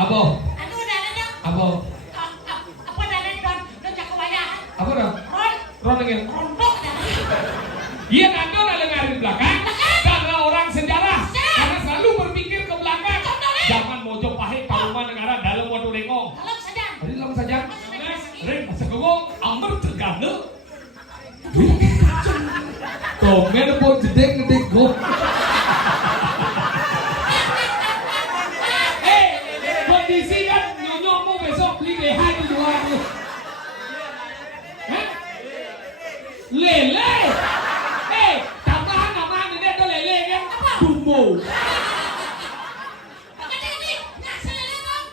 Apa? Anu dana dong. Apa? Apa dana don cakawayahan. Apa dah? Ron lagi. Rontok dana. Iya nanti ada dengar di belakang. Karena orang sejarah. Karena selalu berpikir ke belakang. Jangan Mojopahit Taruman Negara dalam waduh lengong. Dalam saja. Tadi dalam saja. Reng masa gogong amer tegane. Tongen po jedek go. Kondisi kan nyonyomu besok beli lehan di luar. Lele. Tambahan ini ada lele kan? Dumbo.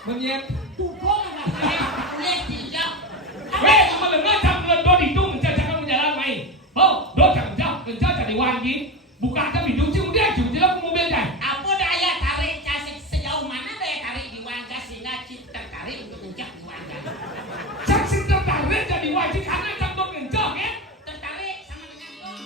Menyet. Dumbo kan? Lele. Sama lengan jam ledon itu mencacakan menjalan main. Oh, do jam jadi wangi. Bukan tapi dujung dia jelas mobil kan. Apa daya tarik casik sejauh mana daya tarik di wajah sehingga Cip tertarik untuk ngencak di wajah? Casik tertarik jadi wajib karena jam do ngencak ya. Tertarik sama dengan dong.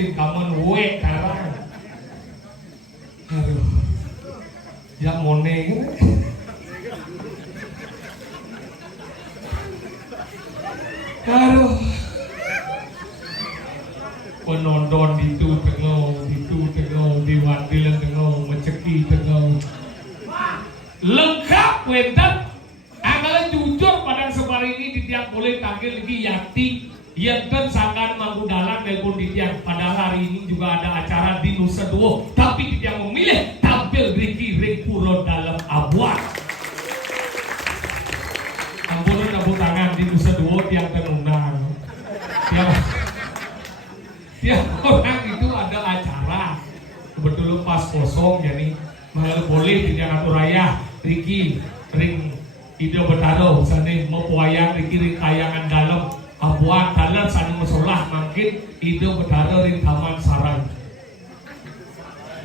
bin kaman we karang. Aduh. Yang mone gitu. Aduh. Penonton itu tengok, diwadilan tengok, menceki tengok. Lengkap wentan. Anggalan jujur pada sebar ini di tiap boleh tampil lagi yakti yang kan sangat menggunakan telepon Titian, padahal hari ini juga ada acara di Nusa Dua, tapi Titian memilih tampil Ricky Ringpuro dalam abuan. Ampunan tepuk tangan di Nusa Dua tiang tenungan. Tiap orang itu ada acara. Kebetulan pas kosong jadi malah boleh Titian atur raya Ricky ring ide betaro sana mau wayang Ricky ring kayangan dalam abuan dalam sana musolah makin ide betaro ring taman sarai.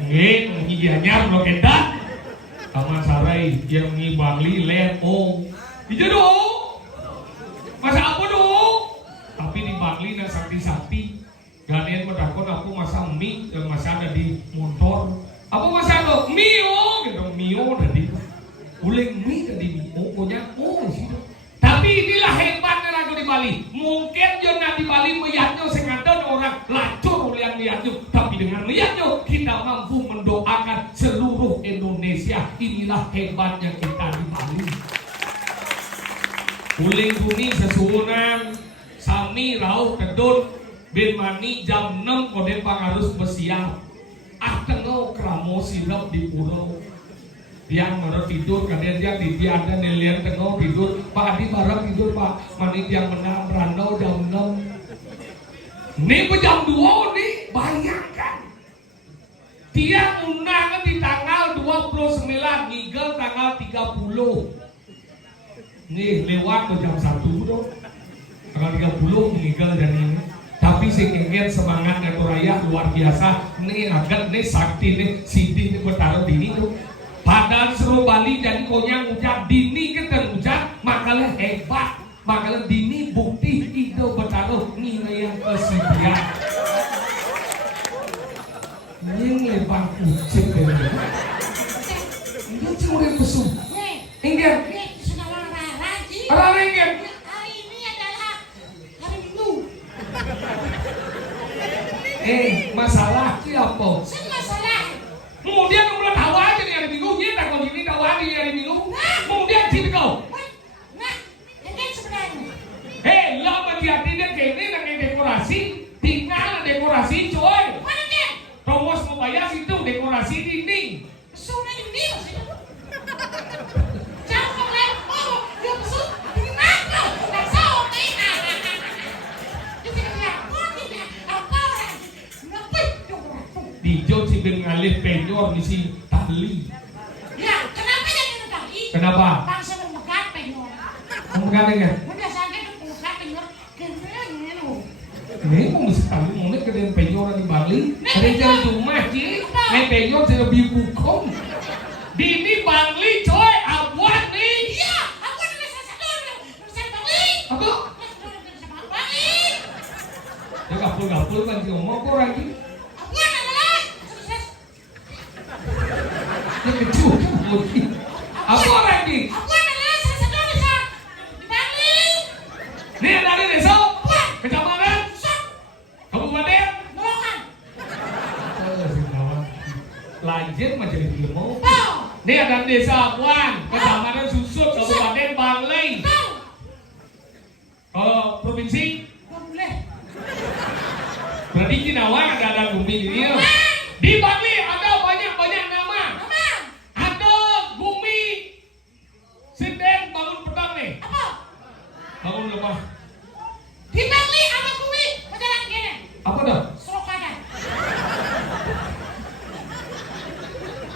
Nggih ngi anyar lo kedah taman sarai yang ngi Bangli leo. Ijo do. Masa apa do? Tapi di Bangli na sakti-sakti. Ganien medakon aku masa mie yang masih ada di motor. Apa masa ada mio gitu mio tadi. Uling mie tadi mio punya sih. Tapi inilah hebatnya ragu di Bali. Mungkin jona di Bali melihatnya sengaja orang lacur yang melihatnya. Tapi dengan melihatnya kita mampu mendoakan seluruh Indonesia. Inilah hebatnya kita di Bali. Uling bumi sesuunan sami rauh kedun ben mani jam 6 kode pangarus besiang tengau kramo silap di pulau tiang marah tidur kadang dia ada nelian tengau tidur Pak Adi bareng tidur Pak mani tiang menang randau jam 6 ini jam 2 nih bayangkan tiang undangan di tanggal 29 ngigel tanggal 30 nih lewat ke jam 1 dong tanggal 30 meninggal dan ini tapi si kengen semangat Neto Raya luar biasa nih agak nih sakti nih Sidi nih bertaruh dini tuh padahal seru Bali jadi konya ngucap dini kita ngucap makalah hebat makalah dini bukti itu bertaruh nilai yang kesediaan ini lebar kucing ini cuma yang pesum enggak orang ingin hari ini adalah hari Minggu. Masalah siapa? Masalah. Kemudian kamu tahu aja nih hari Minggu, dia tak kau ini tahu aja nih hari Minggu. Kemudian sini kau. Nah, ini sebenarnya. Lama dia tidak kini dengan dekorasi, tinggal dekorasi coy. Mana dia? Tomos mau bayar situ dekorasi dinding. Pesona ini maksudnya. Jangan kau lihat, oh, dia pesona. Ini mana? Tak tahu nih. Itu dia. Oh, tidak. Apa orang? Ngapain dong? Dijo si bengalih penyor di si tali. Ya, kenapa jadi tali? Kenapa? Bangsa memegang penyor. Memegang ya? Udah sampai memegang penyor. Keren lu. Ini mau mesti tali mau nih kedai penyor di Bali. Ada jalan rumah sih. Nih penyor saya lebih hukum. Di ini Bangli coy, abuan nih. Iya, aku adalah salah satu lulusan Bangli. Apa? Bangli. Ya gapul kan sih ngomong kok lagi. Aku adalah sukses. Ya kecil mungkin. Apa lagi? Aku adalah salah satu lulusan di Bangli. Nih dari desa, kecamatan, kabupaten, Nulangan. Lanjut macam itu mau. Tahu. Nih ada desa Abuan, kecamatan Susut, kabupaten Bangli. Tahu. Provinsi. Boleh. Berarti Cinawa ada Gumi di dia. Di Bangli ada banyak nama. Nama. Ada Gumi, sedang bangun petang nih. Apa? Bangun lemah. Di Bangli ada Bumi. Berjalan gini. Apa dah? Selokangan.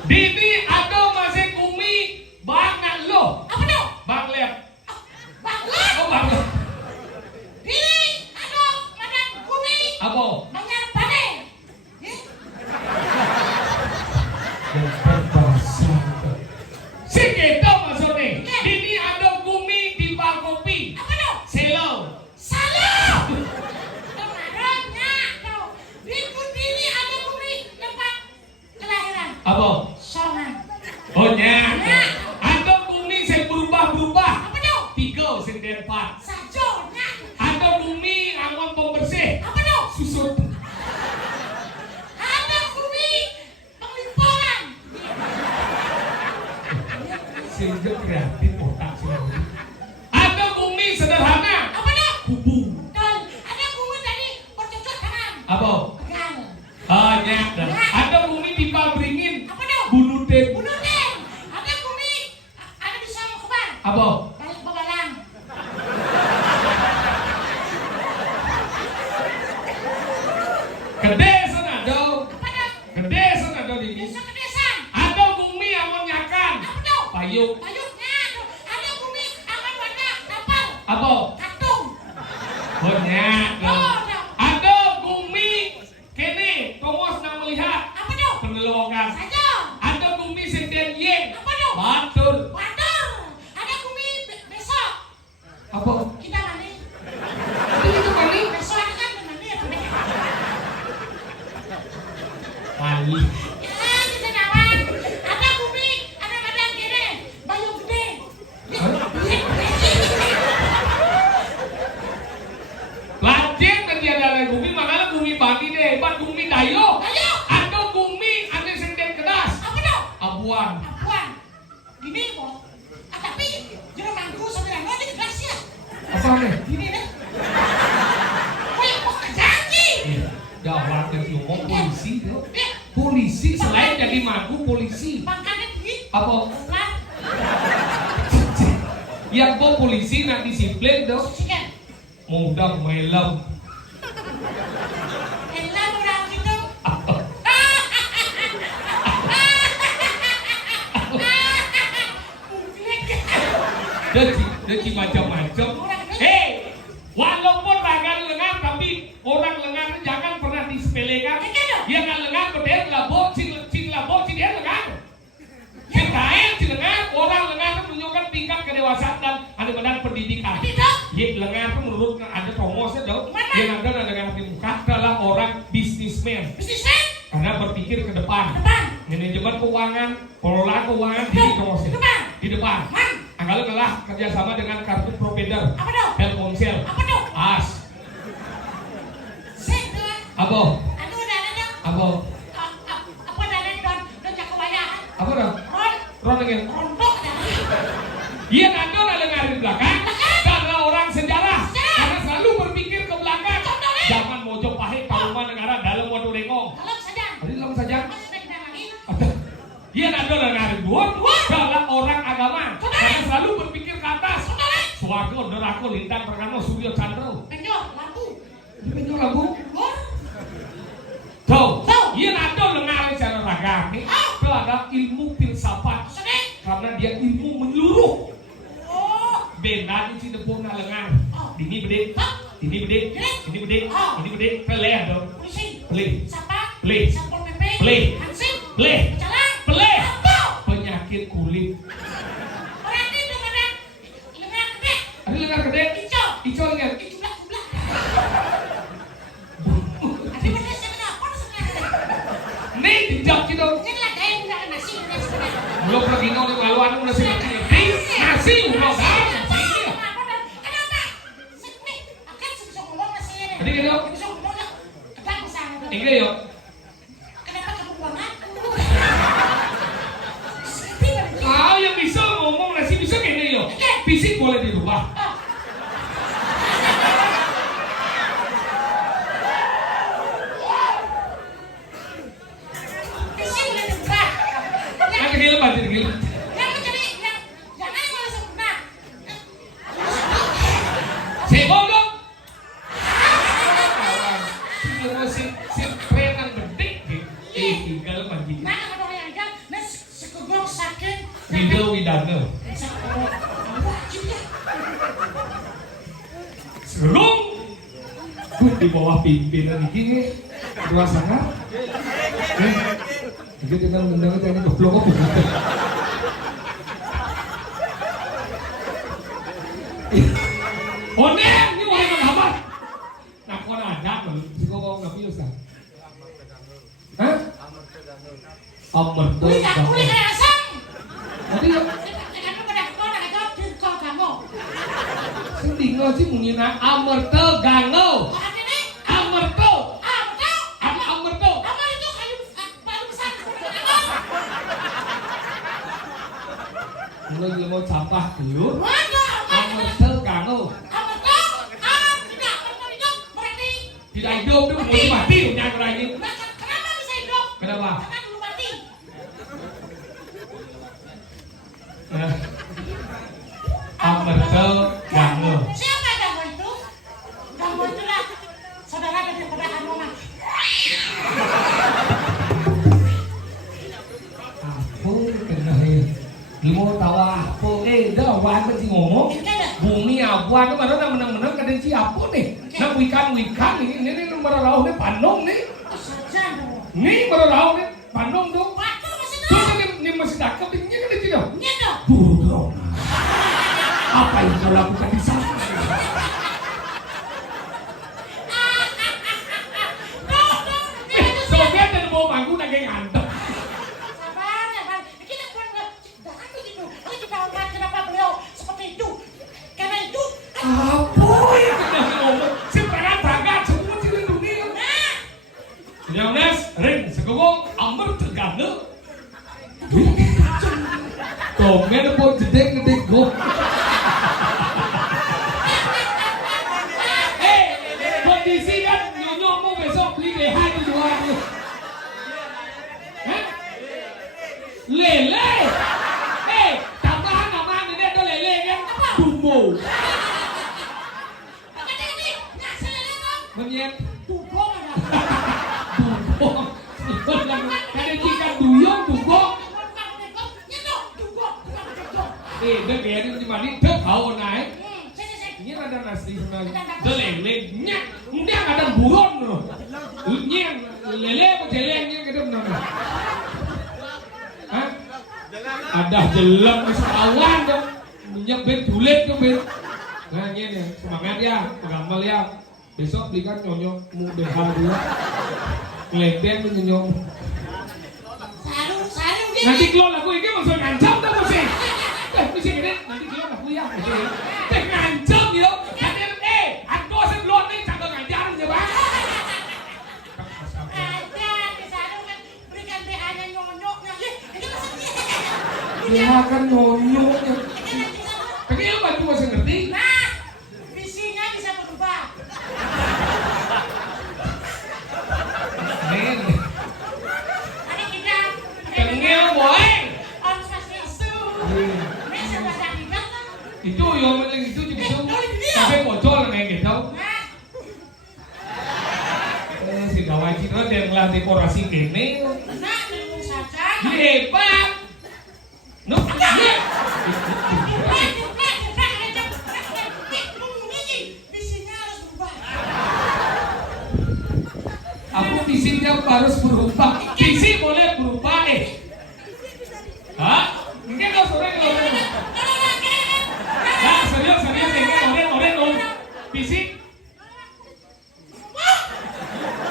Di ini ada masih Gumi, banyak lo. Apa tuh? Banglet. Bangli. Oh Banglet. Ini ada Madang Bumi. Apa? Banyak panen. Berbahasa. Si kita masuk nih. Di ini ada Gumi di bar kopi. Apa tuh? Selo. Salah. Kemarinnya tuh. Di Bundini ada Bumi tempat kelahiran. Apa? Songan. Oh nya. Ada Gumi yang berubah-berubah. Apa tuh? 3 sing 4. Sajonya. Ada Gumi angon pembersih. Apa tuh? Susut. Ada Bumi pengliporan. Sehingga kreatif otak sih. Ada Gumi sederhana. Apa tuh? Kubu. Betul. Ada Bumi tadi bercocok tanam. Apa? Tegal. Banyak dah. Ada bumi pipa beringin. Apa dong? Bunuten. Bunuh deh. Ada bumi. Ada bisa mau kebar. Apa? Balik begalang. Gede sana do. Apa dong? Gede sana do ini. Desa kedesan. Ada bumi amun nyakan. Apa dong? Payung. Payungnya tuh. Ada bumi aman warna kapal. Apa? Katung. Banyak dah. Oh, dong. Ada bumi kene. Tomos nak melihat Apa dong? penelokan. Saja. Ada bumi senten yeng. Apa dong? Batur. Waduh. Ada bumi besok. Apa? Kita mandi. Itu kali. Besok kan mandi ya bener. Kali. Ya, kita kawan. Ada bumi, ada badan kiri, bayu gede. Lancet dan tiada lagi bumi mana bumi bagi deh. Ban bumi dayo. Ayo. Ada bumi ada senten kedas. Apa dong? Abuan. Apuan. Gini kok. Tapi jero mangku sampai nang di kelas ya. Apa nih? Gini deh. Woi, kok janji. Jawab dan ngomong polisi deh. Ya, Polisi selain jadi mangku polisi. pangkatnya tinggi. Apa? Lan, Yang kok polisi nak disiplin dong. sikan. Mudah melam. Elah orang gitu. Deki macam-macam. Hei, walaupun tangan lengan tapi orang lengan jangan pernah disepelekan. Yang lengan berdeh labo, cing labo, cing dia lengan. Cing kain, cing lengan, orang lengan itu menunjukkan tingkat kedewasaan dan ada badan pendidikan. Tidak. Ye lengan itu menurut ada promosnya dong. Mana? Yang ada lengan di muka adalah orang bisnismen Bisnismen. karena berpikir ke depan. Depan. Manajemen keuangan, pengelolaan keuangan di promosnya. Depan. Di depan. Man. Anggalan telah kerjasama dengan kartu provider, Apa dong? Telkomsel, Apa dong? AS, Sik tuh. apa, Aduh, dana dong. apa, Apa dana don jakawayaan. apa dah, Ron. Ron dengan, Rontok dana. iya nado ada lengan di belakang, karena orang sejarah, karena selalu berpikir ke belakang, Contohnya. zaman Mojopahit, Taruman Negara, dalam Waduh Rengong, Dalam saja. tadi dalam saja, Masih naik lagi. iya nado lengan di dua, adalah orang agama, karena selalu berpikir ke atas, Suwargo, neraka, lintang, perkano, suryo, chandra, Penjor, lampu. ini penjual lagu. Lor. Tahu? Tahu. Iya ada lengan secara ragam. Itu ada ilmu filsafat Sedih. karena dia ilmu menyeluruh. Oh. Beda di sini pun lengan. Oh. Ini bede, ini bede, ini bede, ini bede. Peleh dong. Polisi. Peleh, Siapa? Peleh. Satpol PP. Peleh. Hansip. peleh, Jalan. peleh. Apa? Penyakit kulit. Berarti itu mana? Lengan gede. Ada lengan gede. Hijau. Hijau lengan. Jumlah. Ada mana sebenarnya? Apa sebenarnya? Nih dijak gitu. Ini lah gaya bilang nasi ini sebenarnya. Belum lagi nol di maluan udah sih nasi udah dah. Tadi gitu. Enggak yuk. Ah, yang bisa ngomong nasi bisa gini yuk. Fisik boleh dirubah. Nanti gila banjir gila. Sebol dong. Si prenan bedek tinggal banjir. Video widana. Serung. Di bawah pimpinan ini dua sangat. Jadi kita mendengar ini goblok kok. Oh nih, ini orang apa? Nak kau ada loh, si kau kau nggak bisa. Hah? Amerto. Nanti tinggal sih mungkin amerto gango. Amerto. Apa amerto? Mulai mau sampah dulu. Amerto gango. Tidak hidup. hidup itu mesti mati punya gerai ini. Nah, kenapa bisa hidup? Kenapa? Karena dulu mati. Amerta Gange. Siapa Gange itu? Gange itulah saudara daripada Hanungan. Apa kena ya? Lu mau tahu apa? Dah wan mesti ngomong. Bumi awan itu mana menang-menang kadang siapa nih? Nak wikan ini merarau nih pandong nih. Saja dong. Nih merarau nih pandong tuh. Waktu masih Terus dong. ini masih dakap ini kan di sini. Iya dong. Bodoh. Apa yang kau lakukan di sana? Sobat dan mau bangku naging antep. Sabar, sabar. Kita kurang jangan begitu. Aku juga tahu kenapa beliau seperti itu. Karena itu. Apa yang kena ngomong? Sebenarnya tangan semua di dunia. Nah, Jonas, ring segogong amber tegane. Tuh, ngene po gede go. Kondisi kan nyonya mau besok beli lehan di luar tu. Hah? Lele. Tambahan nama ini ada lele kan? Dumbo. kata ini nggak selesai dong. Menyet Dugong ada. dumbo. Kada ikan duyung dumbo. Dia kaya ni macam ni dia kau naik. Ini ada nasi sebenarnya. Dia lele, nyak, dia ada buron tu. Nyak, lele apa jelengnya kita benar. Hah? Ada jelek masuk awan tu. Nyak ben tulet tu ben. Nah ini ni semangat ya, beramal ya. Besok belikan nyonyok mu behal dia. Leben menyonyok. Sarung dia. Nanti keluar lagu ini masuk ngancam tak mesti. Mesti gini, nanti keluar lagu ya. Ngancam gitu. Nanti aku saya keluar ni cakap ngancam je bang. Ada di sarung kan berikan BH-nya nyonyoknya. Itu maksudnya. Dia akan nyonyoknya. Itu nanti sama. Tapi lu bantu masih ngerti? Nah, visinya bisa berubah. Nen, Hari kita tengil boy. on Swastiastu. Ini sebuah dakikat kan. Itu yang paling itu juga tu. Sampai bocor lah kayak gitu. Nah, Si gawai citra dia ngelah dekorasi kene. nah, minum saja. Hebat. Nuk, Visinya harus berubah. aku visinya harus berubah. Visi boleh berubah Hah? Mungkin kau sore kalau nah, serius ini oren visi.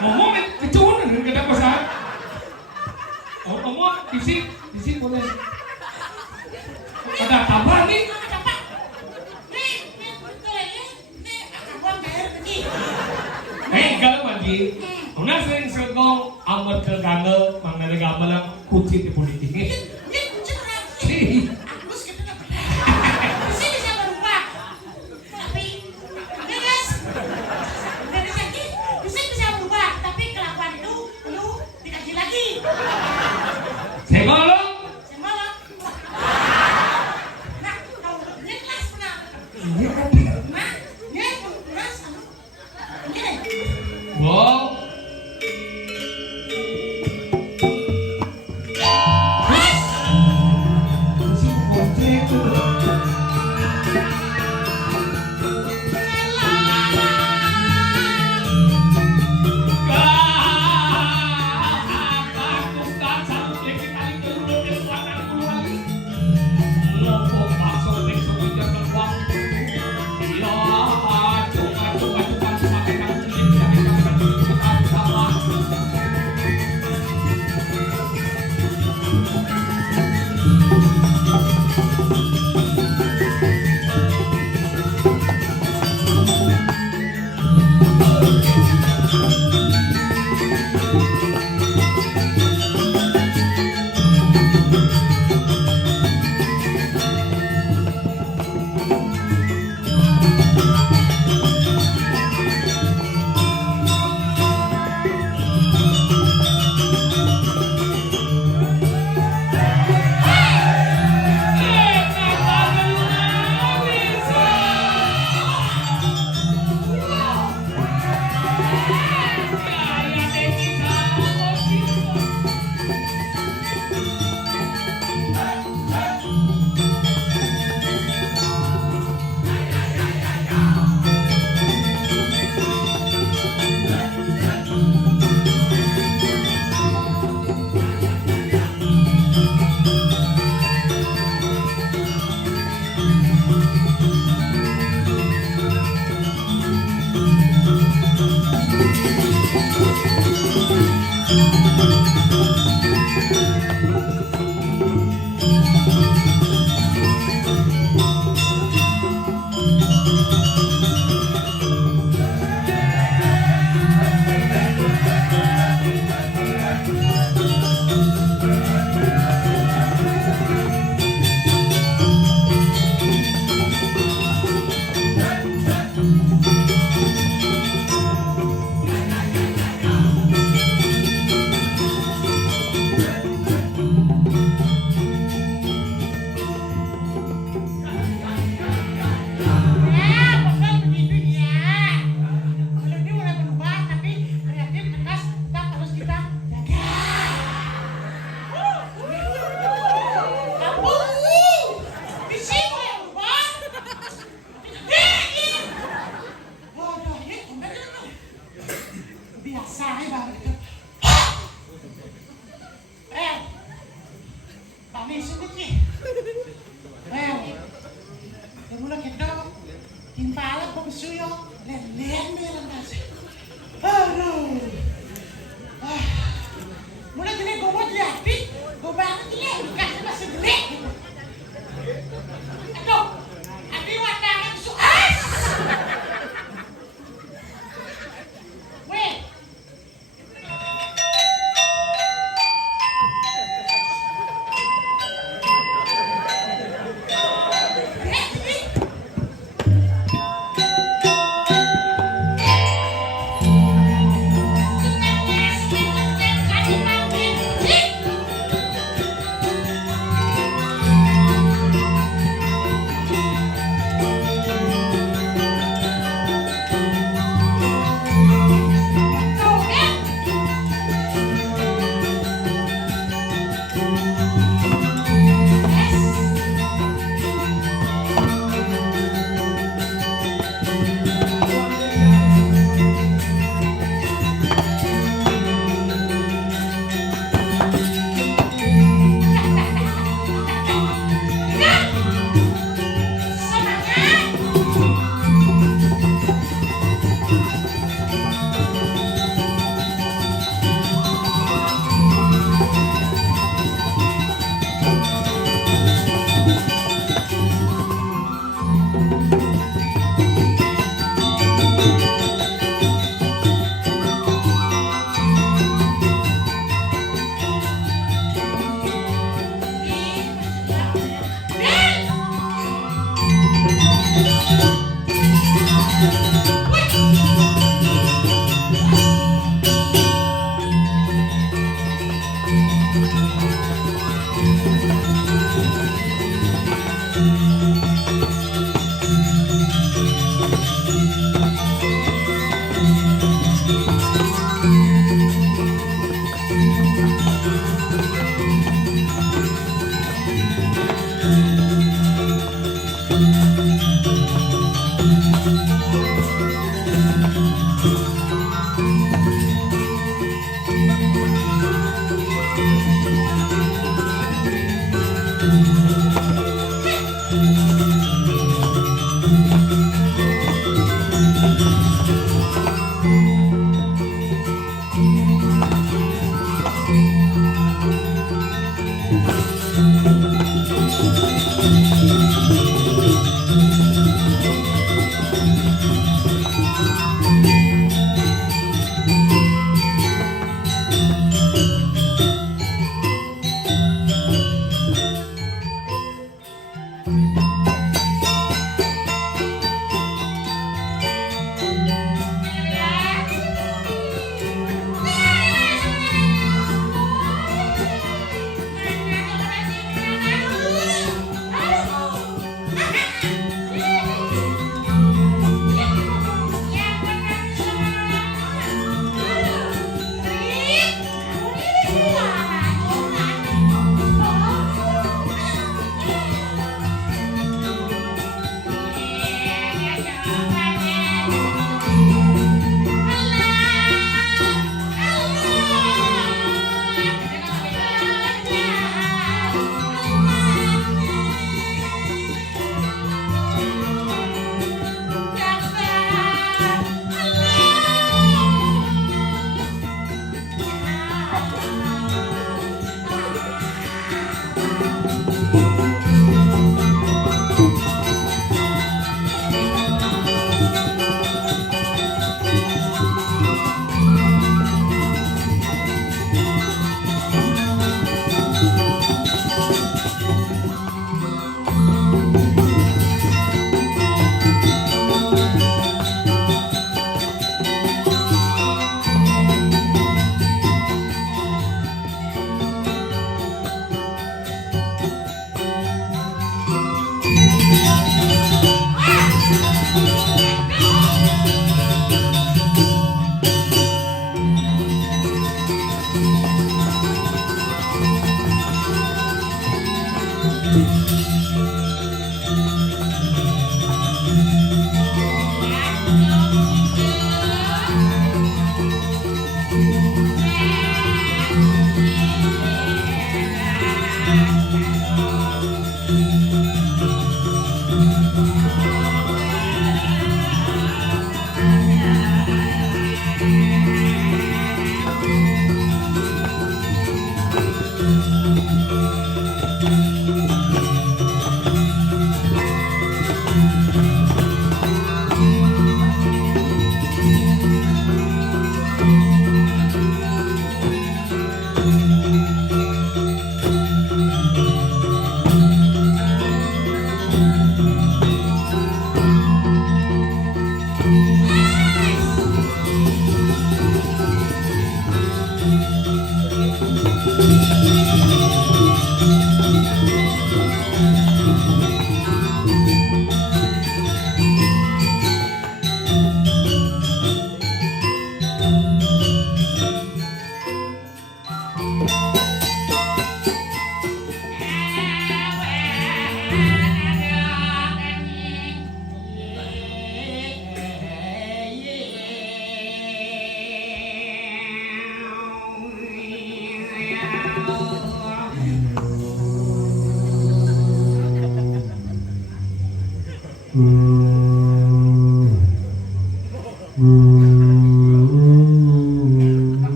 Ngomong kecun kita pasal. Ngomong visi boleh. Ada tambah nih. Kalau lagi, una sering segong amat terganggu, mengenai gamelan kucing di politik ini. Saya malu. Wow. Visi bahay ba? Panis ini. Mula kita timpala pagsuyo, len meron kasi. Aduh. Mula gini gumod yati, gubangan gini, kasi masih gede. Aduh, abi wadangan suas. Weh.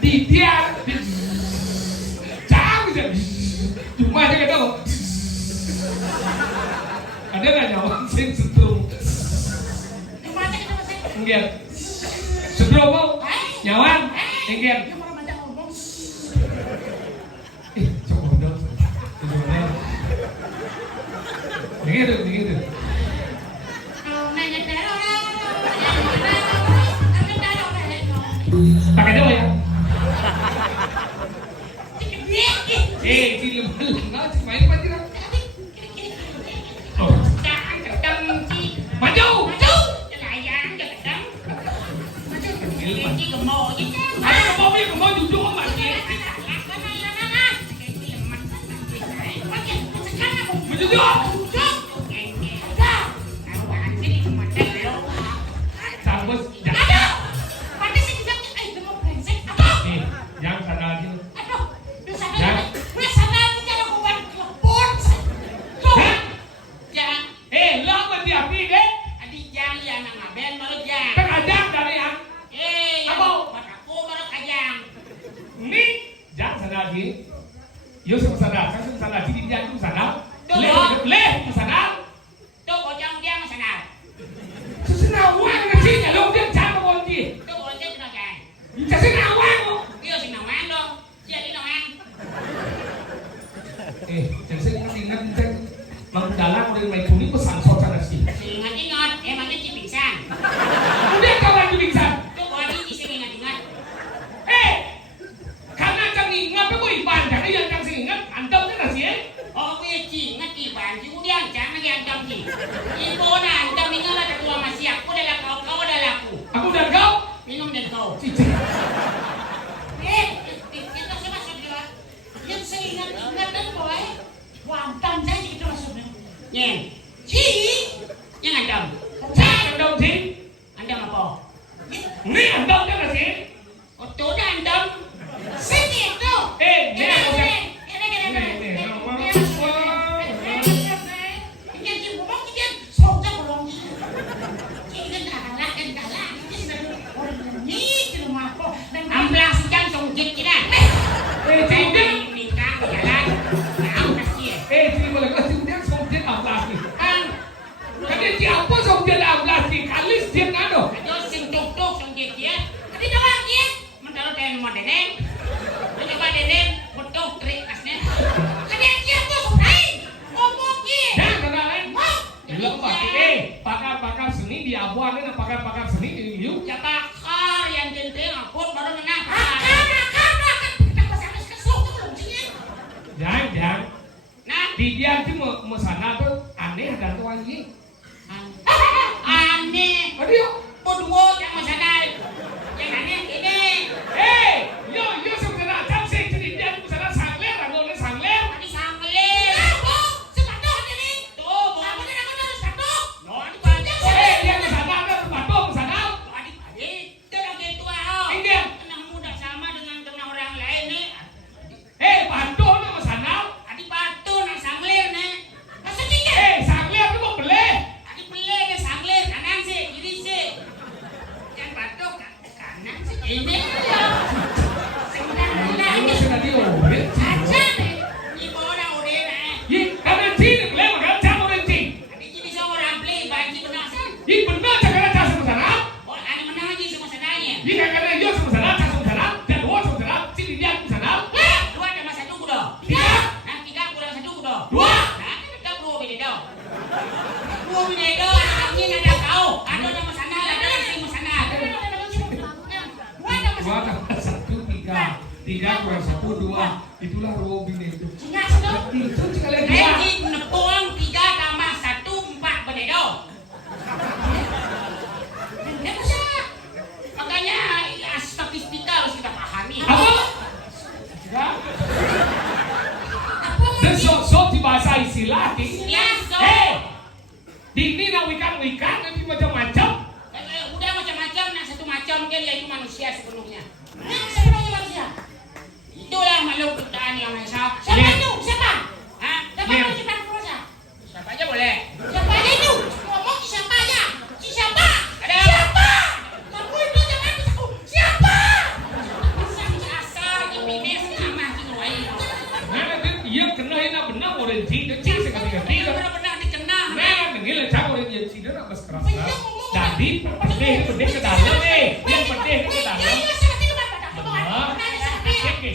Di dia jauh aja cuma aja gitu ada nggak nyawa sing setrum enggak setrum mau nyawan enggak coba dong begitu pakai dong ya di lemah main maju oh maju mau duduk om maju sambut yang sana aja yo sama sana, saya sama sana, jadi dia itu sana, leh sana, tuh bocang dia sana, sana uang ngasihnya lo dia jangan bonji, tuh bocang kena kan, sana uang lo, dia sana uang dong, jadi uang, jadi saya ingat bang dalang udah main kuning pesan sana sih, ingat, emangnya cipingsan, udah kau lagi pingsan, tuh body sih ingat, karena jangan ingat apa kau iban, karena yang jangan ingat, antum kan nasi oh gue ingat iban, udah jangan diantam sih, ibu na antam ingat ada tua masih aku adalah kau adalah aku dan kau, minum dan kau, cici, kita sama saudara, yang saya ingat dan boy, wantam saja itu maksudnya, yen, yang antam, antum sih, antam apa? ini antum kan nasi, Oh tuh antam, sini itu, pakar seni di abuan ini pakar seni di yuk ya pakar yang genting akut baru menang. Jangan. Nah, Di dia itu mesana tuh aneh dan tuh anjing. aneh. Aduh, Berdua yang masana. Yang aneh Ini ya. Lu sing tadi udah. Aja nih. Ibu orang udah nih. Ih, karena cing boleh makan campur cing. Ini bisa orang beli bagi benar sih. Ih, benar cakap cara sama sana. Oh, ada menang aja sama sananya. Ih, kakak yo sama sana, sama sana, dan dua sama sana, cing dia sama sana. Dua sama satu kudo. Tiga. Nah, tiga kurang satu kudo. Dua. Nah, kita dua beda dong. Dua beda dong. Ini ada kau. Ada nama sana, ada sama sana. Dua sama Dua tambah satu tiga. Tiga kurang satu dua. Itulah Robin itu. Singa satu. Itu sekalian dua. Ini nepung 3 tambah 1 4 beda dong. Ya bisa. Makanya ya, statistika harus kita pahami. Apa? Dan so di bahasa istilah di. Ya, so. Di ini nak wikan nanti macam-macam. Udah macam-macam, nah satu macam kan yaitu manusia sepenuhnya. Nah, sepenuhnya manusia. Itulah makhluk ciptaan yang Maha Esa. Siapa itu? Siapa? Hah? Siapa yang menciptakan manusia? Siapa aja boleh. Siapa aja itu? Ngomong siapa aja? Siapa? Ada. Siapa? Kamu itu jangan aku. Siapa? Asal di Pines sama Cinuai. Nah, dia kena enak benar orang cing sekali-kali. Benar-benar dikenal. Nah, dengar cak orang yang cing dah bas keras. Jadi pedih ke dalam yang pedih ke dalam.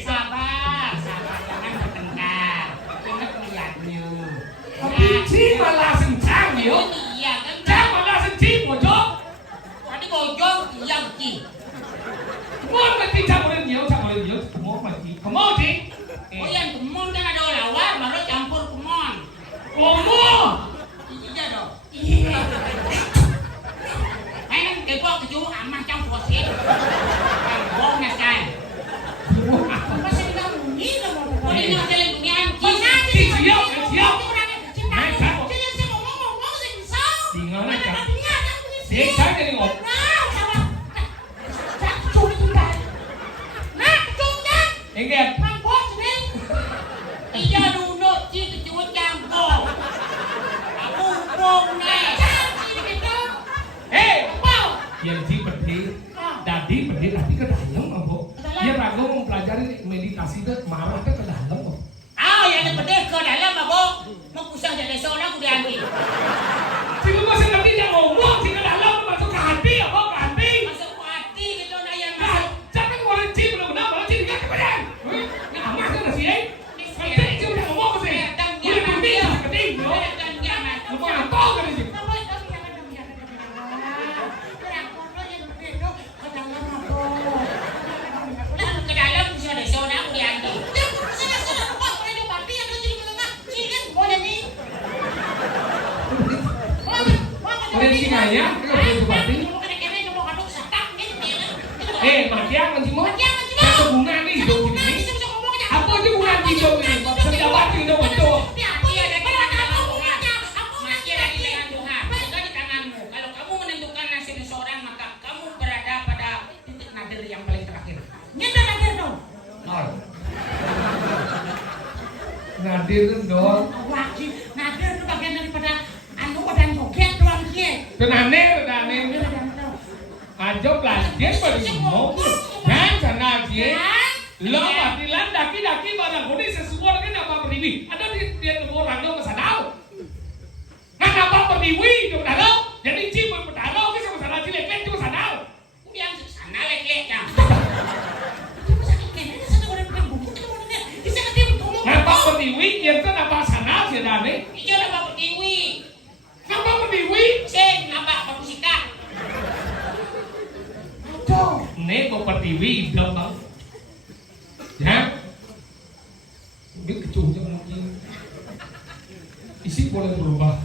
Sabar, jangan bertengkar. Ingat melihatnya. Tapi cing malah sencang yo. Iya kan? Cang malah sencing bojok. Tadi bojong iya Ki. Kemon nanti cak orang nyiau. Kemon mati. Kemon cing. Oh yang kemon kan ada lawar baru campur kemon. Kemon. Iya dong. Iya. Mainan kepo keju amah campur sih. Bong nasai. Masa kita mungkin mau ini jalan dunia Cing siap. Tinggal aja. Cing saya jadi ngop. Enggak. Iya dulu ci kejuan campur. Aku bong nih. Yang cing pedih. Dadi pedih tapi ke dalam apa? Dia ragu mempelajari meditasi itu marah ke dalam apa? Yang pedih ke dalam apa? Mau pusing jadi seorang aku diambil. Cing masih ngerti dia ngomong cing ke dalam masuk ke hati apa ke hati? Masuk ke hati gitu nah yang Nah, jangan orang cing benar-benar malah cing dia kemudian. Ini amat kan sih? Nanti cing udah ngomong ke sini. Udah pedih keding yo. Ngomong apa kan sih? Ke dalam bisa ada seorang aku diambil. Orang cing aja, kita boleh bupati. Matiang nanti mau. Satu bunga nih hidup ini. Apa aja bunga hidup ini? Sejawat hidup betul. Kalau kamu menentukan nasib seseorang maka kamu berada pada titik nadir yang paling terakhir. Nadir dong. Nol. Nadir kan dong. Wajib. Nadir itu bagian daripada anu dan joget doang dia. Kenane. Ajo belajar pada semua. Dan sana dia. Lo patilan daki barang kuni sesuatu kan apa berdiri. Ada dia orang dong kesanau. Nah apa berdiri itu berdarah. Jadi cip berdarah ke sama sana lek itu sanau. Yang sana lek ya. Apa berdiri yang tu apa sana sih dane. Iya lah Bapak Dewi. Apa berdiri? Sing nampak Bapak Sika. Nek kok berdiri hidup bang. Ya. Ini kecunya mungkin. Isi boleh berubah.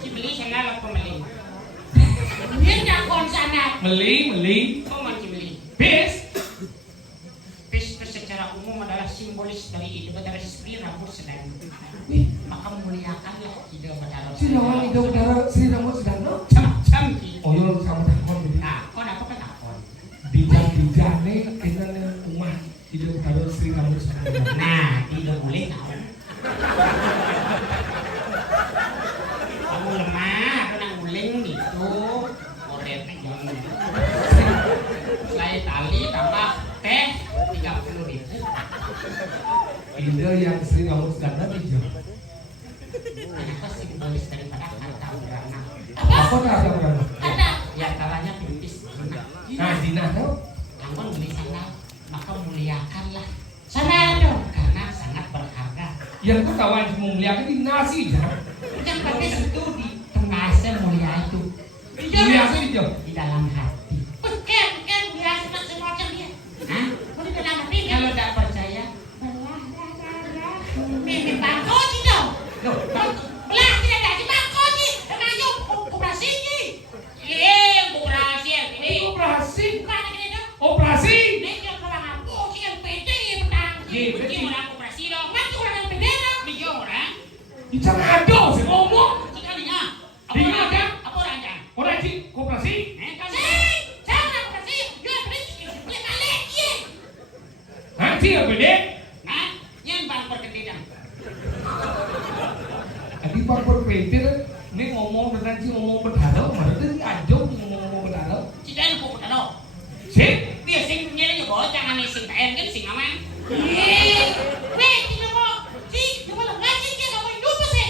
Cibeli sana lah pembeli. Dia nyakon sana. Meli. Kau mau cibeli. Bis. Pesta secara umum adalah simbolis dari hidup antara Sri Rambut sedang. Maka muliakanlah hidup berdarah. Si lawan hidup darah Sri Rambut sedang no. Cam ki. Oh yo sama takon gitu. Nah, kau apa kan takon? Dijane kena umat hidup darah Sri Rambut sedang. Nah, tidak boleh tahu. Kamu lemah, aku nang guling gitu. Orangnya jangan. Selain tali Ide yang sering kamu sedang hijau. Kenapa sih bolis daripada kata beranak? Apa kata beranak? Kata ya kalanya pipis. Nah, Dina tau. Kamu beli sandal, maka muliakanlah sandal dong, karena sangat berharga. Yang tuh kawan memuliakan di nasi ya. Yang pakai situ di tengah mulia itu. Mulia sih hijau. Di dalam hati. Bukan biasa macam dia. Hah? Mau di dalam hati? Kalau tak percaya, mimpi bangko sih dong. Belah tidak ada di bangko sih. Emang yuk operasi ini. Operasi ini. Operasi. Bukan ini dong. Operasi. Ini yang orang aku sih yang pede petang. Ini orang operasi dong. Macam orang yang pede dong. Dia orang. Bicara ada sih ngomong. Sekalinya. Dia kan? Apa orangnya? Orang di koperasi. Jangan operasi. Dia beri boleh balik dia. Nanti apa deh? Nah, yang bang perkendidan. Tadi Pak Perpetir ini ngomong dengan si ngomong berdarah, mana tuh ajo ngomong berdarah. Tidak ada buku tahu. Sih? Dia sing nyeri juga, jangan sing kain kan sing aman. Weh, tidak mau. Si, cuma lo ngaji dia nggak mau lupa sih.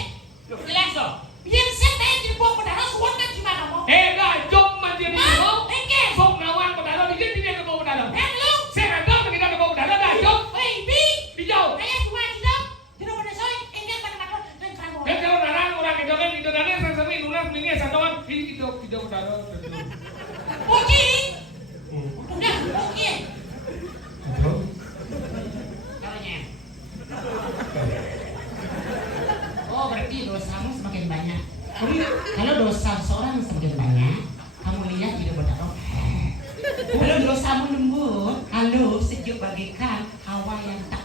Jelas dong. Biar saya kain di buku tahu, suat kan cuma kamu. Dah jom menjadi mau. Oke. Sok nawan berdarah dikit dia ke bawah berdarah. Lu. Saya ada kita ke bawah berdarah dah jom. Weh, bi. Hijau. Ayah cuma tidak. Tidak pada soy. Enggak pada makan dan kamu. Dan kalau darah orang itu kan itu darah sampai nulas minyak sandawan itu berdarah. Puji. Udah, oke. Caranya. Oh, berarti dosamu semakin banyak. Kalau dosa seorang semakin banyak, kamu lihat tidak berdarah. Kalau dosamu lembut, halus, sejuk bagaikan hawa yang tak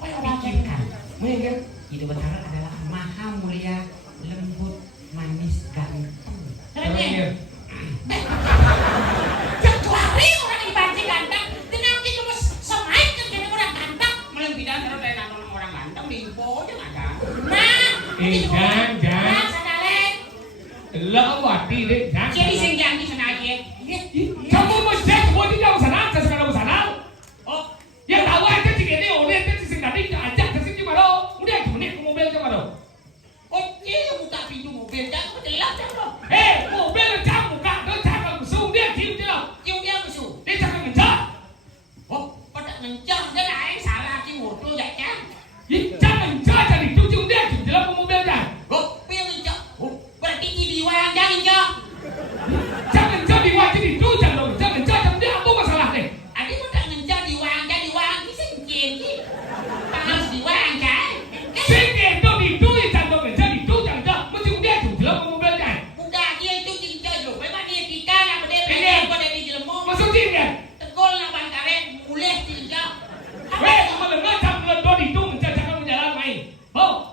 terpikirkan. Mungkin Hidup berdarah adalah maha mulia, lembut, manis, ganteng. Caranya. Kecuali orang dibanting ganteng, tenang kita mas semain kan jadi orang ganteng. Malah bidan kalau dari nonton orang ganteng di ibu aja nggak ada. Nah, jangan. sadalen. Lỡ wati deh, jangan. Jadi senjang di sana aja. Kamu mau cek buat di jauh sana, saya sekarang sana. Oh, Yang tahu aja sih ini, udah itu sih tadi ajak ke sini mana? Udah gimana ke mobil ke mana? oh iya buka pintu mobil jangan berdelap dong. Mobil jam buka, dan jangan musuh dia kiri dia. Kêu dia musuh. Dia jangan ngejar. Oh, pada ngejar dia lain salah di motor ya kan? Jangan ngejar jadi tujuh dia kiri dia ke mobil dah. Oh, dia ngejar. Oh, berarti di wayang jangan ngejar. Jangan ngejar di wajib itu jangan ngejar dia apa masalah deh? Ada pun tak ngejar di wayang bisa ngejar sih. Harus di wayang kan? Sini itu jangan ngejar itu jangan mesti dia kiri dia ke mobil dah. Bukan dia itu ngejar dulu. Memang dia tika yang berdiri pada di jelemu. Masuk sini dia. Tegol nak bangkaren mulai ngejar. Cuma dengar jangan do itu ngejar jangan menjalan main.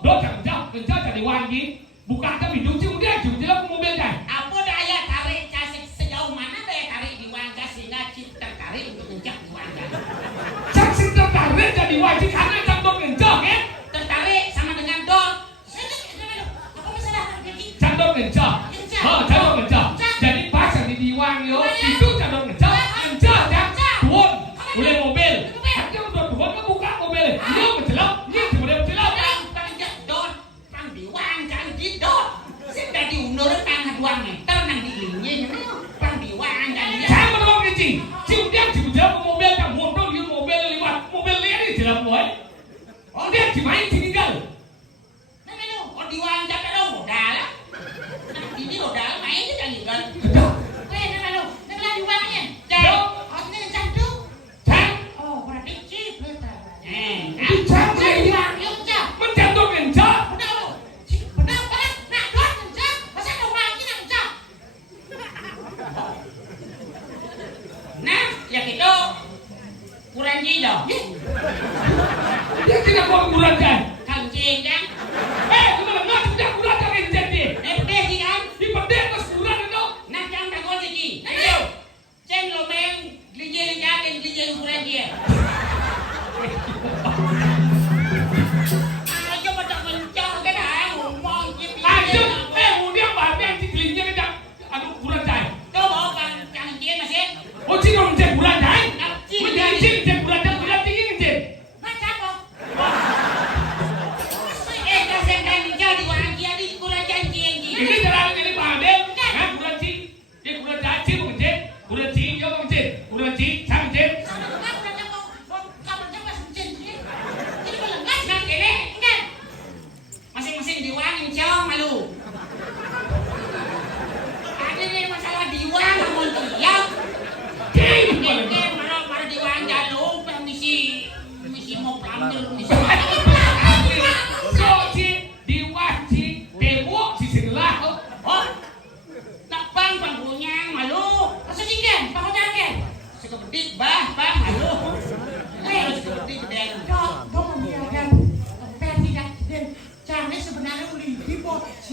Do jangan ngejar jadi wajib. Bukan tapi tujuh dia kiri dia ke mobil dah. Apa daya tarik kasih sejauh mana daya tarik di wayang sehingga cip tertarik untuk ngejar di wayang. Saksi tertarik jadi wajib karena jangan ngejar ya. Tertarik sama dengan dor. Apa masalah terjadi? Jangan ngejar. Jangan ngejar. Jadi pas yang di diwang yo itu jangan ngejar. Ngejar turun. Boleh mobil. Hanya udah turun ke buka mobil. Dia mencelap. Dia boleh mencelap. Bukan ngejar dor. Pang di wayang jangan di dor. Sudah diundur pang haduan meter nang di linyi. Pang di wayang jangan di. Jangan menolong kecil. Cium dia cium ke mobil dan motor dia mobil lewat mobil lihat di dalam boy. Oh dia dimain tinggal. Nah melu, oh di wayang jangan dong modal. Ini modal main aja jangan tinggal. Weh, nah melu, nah di wayangnya. Jangan. Oh ini jangan. Jangan. Oh berarti cip. Jangan. Di wayang yuk cip. Menjatuh ngejar. Benar lo. Benar banget. Nak dot ngejar. Masa ada orang lagi nak ngejar? Nah, ya gitu. Kurang gila. Dia tidak mau bulan kan. Kancing kan? Cuma dengar tidak bulan kan ini jadi. Pedih sih kan? Di pedih pas bulan itu. Nak jangan takut lagi. Ayo. Ceng lo main gelinjel kurang dia. Ayo pada kencang kan ngomong gitu. Lanjut. Kemudian bapak yang digelinya kan aduh bulan kan. Tuh bawa kan dia masih. Oh cina mencet bulan kan. Cing Mencet bulan kan bulan tinggi mencet. macam apa?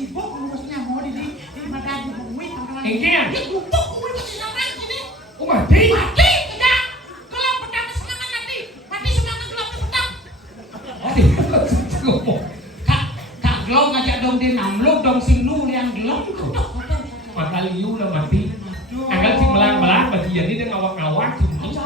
sibuk ngurusnya mau di badan bumi Engkian. dia duduk bumi masih sampai sini Oh mati. mati tidak gelap pedang semangat mati mati semangat gelap pedang Mati. Ngomong. kak gelap ngajak dong dia namluk dong sing nu yang gelap Makali yu lah mati. Anggal si melang bagi jadi dia ngawak ini.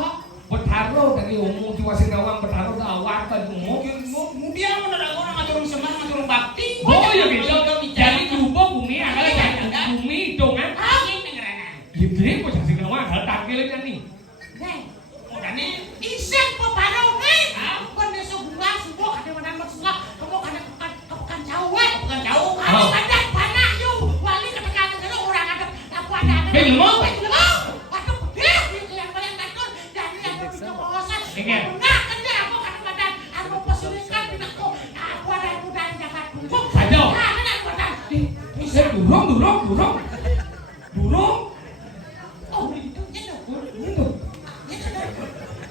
Betaro dari umum jiwa sing ngawang betaro dah awak kan umum. Kemudian menurut orang ngaturun semangat ngaturun bakti Oh ya gitu. Jadi jubah bumi anggal jadi bumi dong kan. ini ngerana Gitu kok jadi ngawang hal takilnya nih. Odane isen peparongan. Bukan besok bulan subuh ada wadah bersuka. Kamu ada kepekan jauh bukan jauh. Ada panah you. Wali ketekan itu orang ada aku ada. Hei lemau. Waduh dia yang paling takut dari yang bisa bosan. Enggak kerja aku kan badan aku posisikan tidak kok. Aku ada mudah jagat tunggu. Saja. Ada badan. Bisa durung. Oh itu itu. Itu.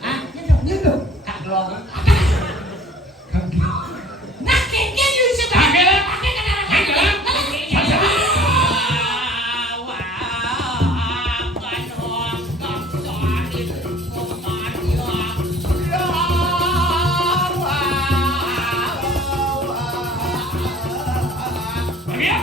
Ah, itu. Itu. Kak Glong. Kaki. Nah, kayaknya you bisa Kakek. pakai kadang-kadang. Pergi ya.